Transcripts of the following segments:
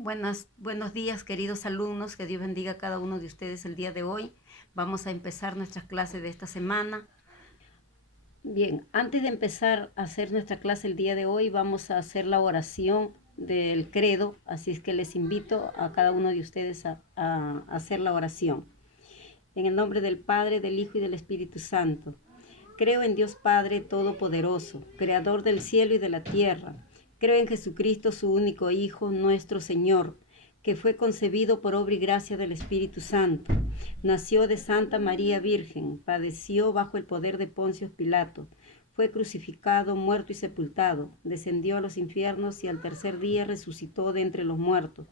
Buenos días, queridos alumnos. Que Dios bendiga a cada uno de ustedes el día de hoy. Vamos a empezar nuestras clases de esta semana. Bien, antes de empezar a hacer nuestra clase el día de hoy, vamos a hacer la oración del credo. Así es que les invito a cada uno de ustedes a hacer la oración. En el nombre del Padre, del Hijo y del Espíritu Santo. Creo en Dios Padre Todopoderoso, Creador del cielo y de la tierra. Creo en Jesucristo, su único Hijo, nuestro Señor, que fue concebido por obra y gracia del Espíritu Santo. Nació de Santa María Virgen, padeció bajo el poder de Poncio Pilato, fue crucificado, muerto y sepultado, descendió a los infiernos y al tercer día resucitó de entre los muertos.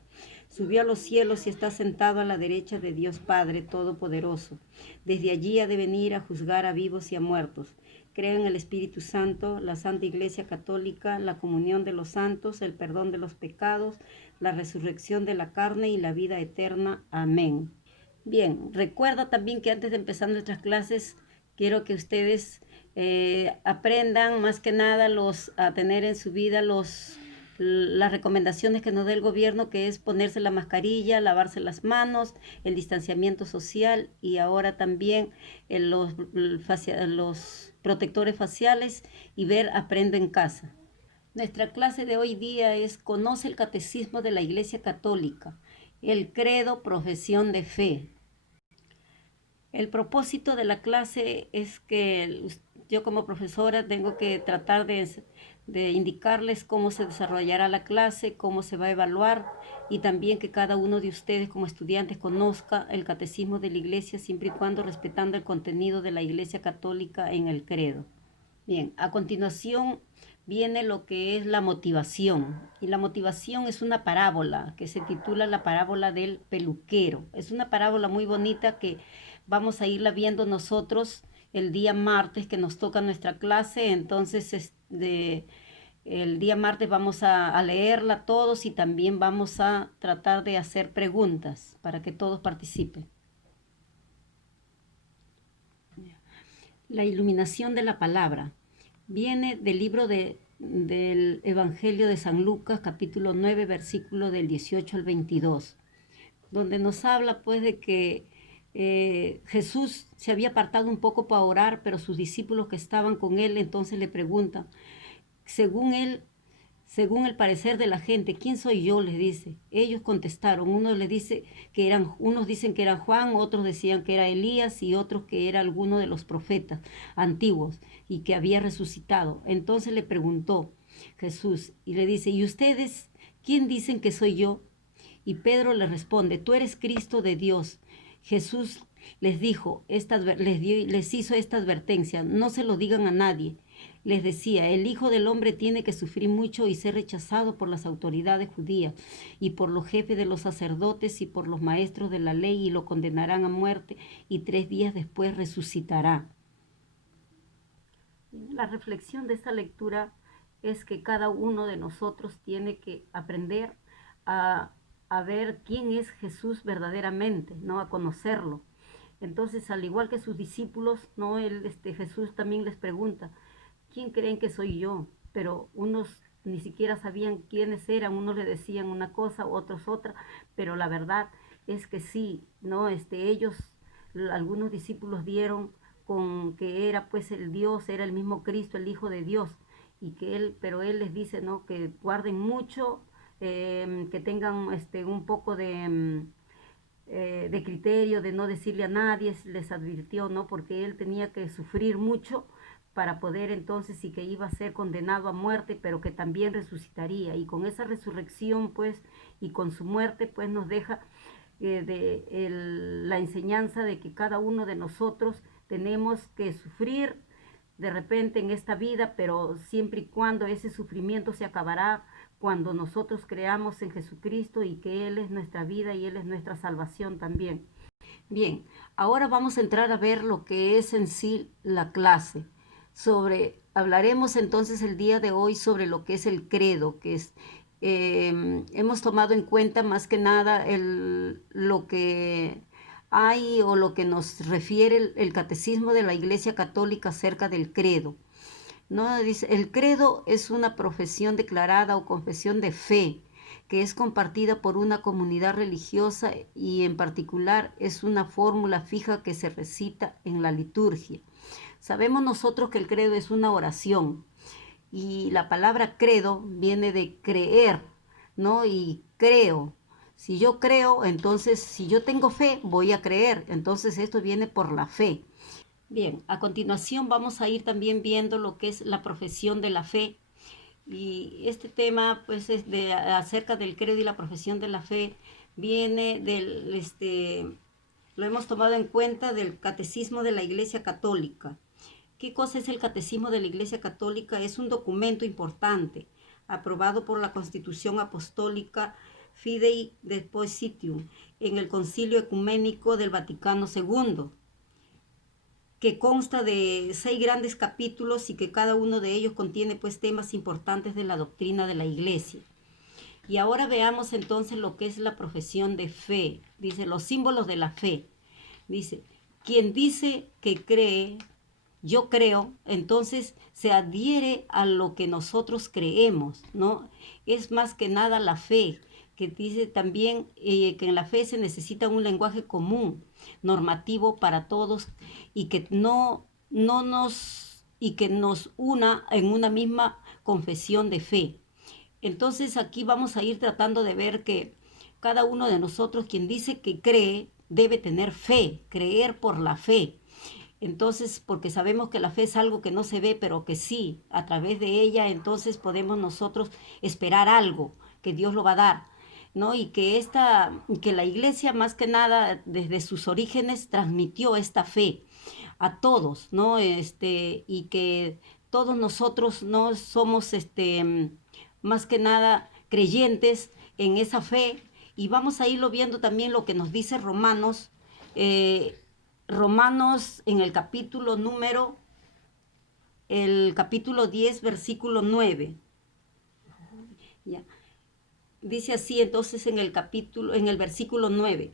Subió a los cielos y está sentado a la derecha de Dios Padre Todopoderoso. Desde allí ha de venir a juzgar a vivos y a muertos. Creo en el Espíritu Santo, la Santa Iglesia Católica, la comunión de los santos, el perdón de los pecados, la resurrección de la carne y la vida eterna. Amén. Bien, recuerda también que antes de empezar nuestras clases, quiero que ustedes aprendan más que nada a tener en su vida las recomendaciones que nos da el gobierno, que es ponerse la mascarilla, lavarse las manos, el distanciamiento social y ahora también los protectores faciales y aprendo en casa. Nuestra clase de hoy día es Conoce el Catecismo de la Iglesia Católica, el credo, profesión de fe. El propósito de la clase es que yo como profesora tengo que tratar de indicarles cómo se desarrollará la clase, cómo se va a evaluar y también que cada uno de ustedes como estudiantes conozca el catecismo de la Iglesia siempre y cuando respetando el contenido de la Iglesia Católica en el credo. Bien, a continuación viene lo que es la motivación. Y la motivación es una parábola que se titula La parábola del peluquero. Es una parábola muy bonita que vamos a irla viendo nosotros el día martes que nos toca nuestra clase. Entonces, el día martes vamos a leerla todos y también vamos a tratar de hacer preguntas para que todos participen. La iluminación de la palabra viene del libro del Evangelio de San Lucas, capítulo 9, versículo del 18 al 22, donde nos habla pues de que Jesús se había apartado un poco para orar, pero sus discípulos que estaban con él entonces le preguntan, según el parecer de la gente, ¿quién soy yo?, les dice. Ellos contestaron, unos dicen que eran Juan, otros decían que era Elías y otros que era alguno de los profetas antiguos y que había resucitado. Entonces le preguntó Jesús y le dice, ¿y ustedes quién dicen que soy yo? Y Pedro le responde, tú eres Cristo de Dios. Jesús les dijo, les hizo esta advertencia, no se lo digan a nadie. Les decía, el Hijo del Hombre tiene que sufrir mucho y ser rechazado por las autoridades judías y por los jefes de los sacerdotes y por los maestros de la ley y lo condenarán a muerte y 3 días después resucitará. La reflexión de esta lectura es que cada uno de nosotros tiene que aprender a ver quién es Jesús verdaderamente, ¿no? A conocerlo. Entonces, al igual que sus discípulos, ¿no? Jesús también les pregunta, ¿quién creen que soy yo? Pero unos ni siquiera sabían quiénes eran, unos le decían una cosa, otros otra, pero la verdad es que sí, ¿no? Algunos discípulos dieron con que era pues el Dios, era el mismo Cristo, el Hijo de Dios, pero él les dice, ¿no? Que guarden mucho, que tengan un poco de criterio, de no decirle a nadie, les advirtió, ¿no? Porque él tenía que sufrir mucho para poder entonces y que iba a ser condenado a muerte, pero que también resucitaría. Y con esa resurrección, pues, y con su muerte, pues nos deja la enseñanza de que cada uno de nosotros tenemos que sufrir de repente en esta vida, pero siempre y cuando ese sufrimiento se acabará cuando nosotros creamos en Jesucristo y que Él es nuestra vida y Él es nuestra salvación también. Bien, ahora vamos a entrar a ver lo que es en sí la clase. Hablaremos entonces el día de hoy sobre lo que es el credo, que es, hemos tomado en cuenta más que nada lo que hay o lo que nos refiere el catecismo de la Iglesia Católica acerca del credo. ¿No? Dice, el credo es una profesión declarada o confesión de fe que es compartida por una comunidad religiosa y en particular es una fórmula fija que se recita en la liturgia. Sabemos nosotros que el credo es una oración y la palabra credo viene de creer, ¿no? Y creo. Si yo creo, entonces si yo tengo fe, voy a creer. Entonces esto viene por la fe. Bien, a continuación vamos a ir también viendo lo que es la profesión de la fe. Y este tema, pues, es acerca del credo y la profesión de la fe, viene lo hemos tomado en cuenta del Catecismo de la Iglesia Católica. ¿Qué cosa es el Catecismo de la Iglesia Católica? Es un documento importante, aprobado por la Constitución Apostólica Fidei Depositium en el Concilio Ecuménico del Vaticano II, que consta de 6 grandes capítulos y que cada uno de ellos contiene pues temas importantes de la doctrina de la Iglesia. Y ahora veamos entonces lo que es la profesión de fe. Dice, los símbolos de la fe. Dice, quien dice que cree, yo creo, entonces se adhiere a lo que nosotros creemos, ¿no? Es más que nada la fe, que dice también que en la fe se necesita un lenguaje común, normativo para todos y que que nos una en una misma confesión de fe. Entonces aquí vamos a ir tratando de ver que cada uno de nosotros, quien dice que cree, debe tener fe, creer por la fe. Entonces, porque sabemos que la fe es algo que no se ve, pero que sí, a través de ella, entonces podemos nosotros esperar algo, que Dios lo va a dar, ¿no? Y que la iglesia más que nada desde sus orígenes transmitió esta fe a todos, ¿no? Y que todos nosotros no somos, más que nada creyentes en esa fe, y vamos a irlo viendo también lo que nos dice Romanos, Romanos en el capítulo 10, versículo 9. Ya. Dice así entonces en el versículo 9,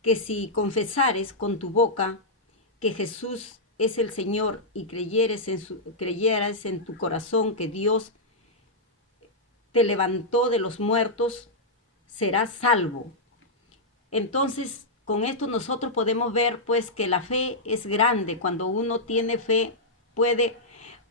que si confesares con tu boca que Jesús es el Señor y creyeras en tu corazón que Dios te levantó de los muertos, serás salvo. Entonces, con esto nosotros podemos ver pues que la fe es grande. Cuando uno tiene fe, puede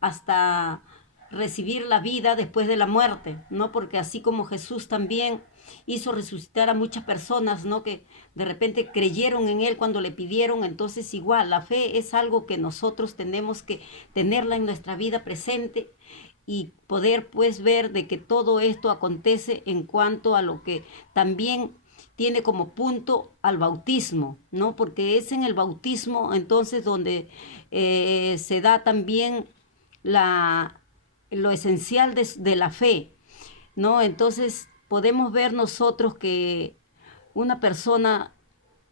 hasta recibir la vida después de la muerte, ¿no? Porque así como Jesús también hizo resucitar a muchas personas, ¿no? Que de repente creyeron en Él cuando le pidieron, entonces igual, la fe es algo que nosotros tenemos que tenerla en nuestra vida presente y poder pues ver de que todo esto acontece en cuanto a lo que también tiene como punto al bautismo, ¿no? Porque es en el bautismo entonces donde se da también lo esencial de la fe, ¿no? Entonces podemos ver nosotros que una persona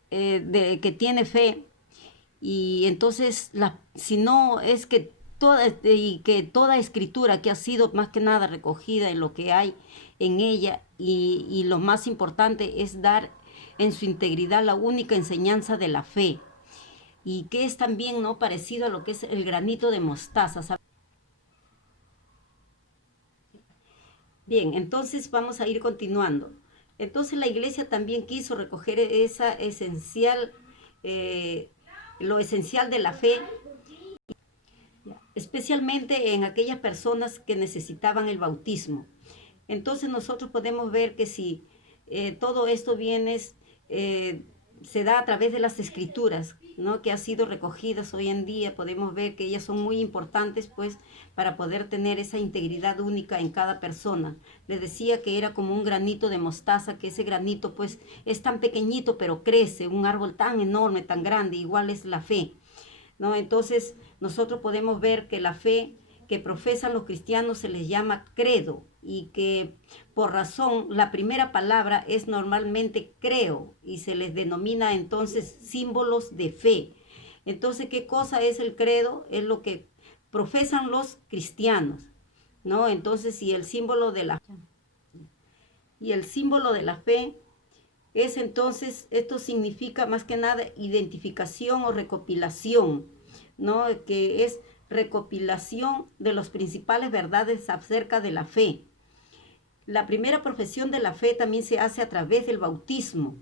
que tiene fe, y entonces si no es que toda escritura que ha sido más que nada recogida en lo que hay en ella, y lo más importante es dar en su integridad la única enseñanza de la fe, y que es también no parecido a lo que es el granito de mostaza, ¿sabes? Bien, entonces vamos a ir continuando. Entonces la iglesia también quiso recoger esa esencial, lo esencial de la fe, especialmente en aquellas personas que necesitaban el bautismo. Entonces nosotros podemos ver que si todo esto se da a través de las escrituras, ¿no? Que han sido recogidas hoy en día, podemos ver que ellas son muy importantes pues para poder tener esa integridad única en cada persona. Les decía que era como un granito de mostaza, que ese granito pues es tan pequeñito pero crece, un árbol tan enorme, tan grande, igual es la fe, ¿no? Entonces nosotros podemos ver que la fe que profesan los cristianos se les llama credo, y que por razón la primera palabra es normalmente creo, y se les denomina entonces símbolos de fe. Entonces, ¿qué cosa es el credo? Es lo que profesan los cristianos, ¿no? Entonces, y el símbolo de la fe es entonces, esto significa más que nada identificación o recopilación, ¿no? Que es recopilación de las principales verdades acerca de la fe. La primera profesión de la fe también se hace a través del bautismo,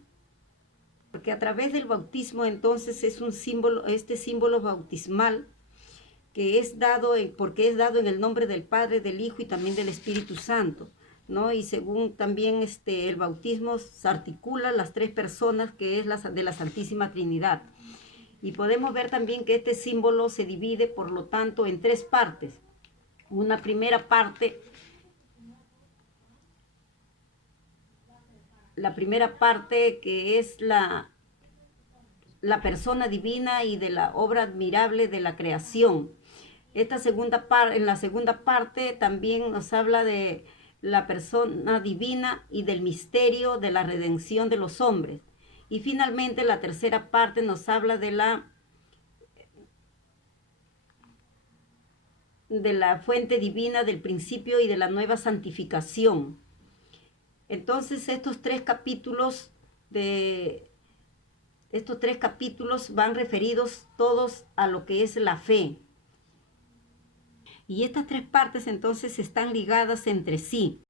porque a través del bautismo entonces es un símbolo, este símbolo bautismal, que es dado porque es dado en el nombre del Padre, del Hijo y también del Espíritu Santo, ¿no? Y según también el bautismo se articula las tres personas que es de la Santísima Trinidad. Y podemos ver también que este símbolo se divide, por lo tanto, en tres partes. Una primera parte, que es la persona divina y de la obra admirable de la creación. En la segunda parte también nos habla de la persona divina y del misterio de la redención de los hombres. Y finalmente la tercera parte nos habla de la fuente divina del principio y de la nueva santificación. Entonces estos tres capítulos van referidos todos a lo que es la fe. Y estas tres partes entonces están ligadas entre sí.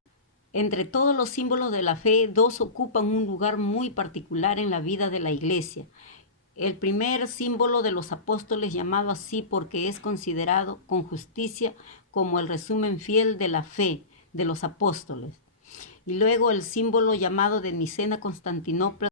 Entre todos los símbolos de la fe, dos ocupan un lugar muy particular en la vida de la Iglesia. El primer símbolo de los apóstoles, llamado así porque es considerado con justicia como el resumen fiel de la fe de los apóstoles. Y luego el símbolo llamado de Nicea Constantinopla,